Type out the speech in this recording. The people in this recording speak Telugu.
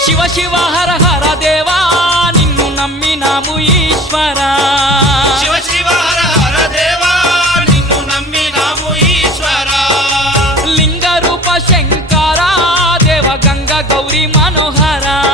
శివ శివ హర హర దేవా నిన్ను నమ్మినాము ఈశ్వరా శివ శివ హర హర దేవా నిన్ను నమ్మినాము ఈశ్వరా లింగ రూప శంకరా దేవ గంగ గౌరీ మనోహరా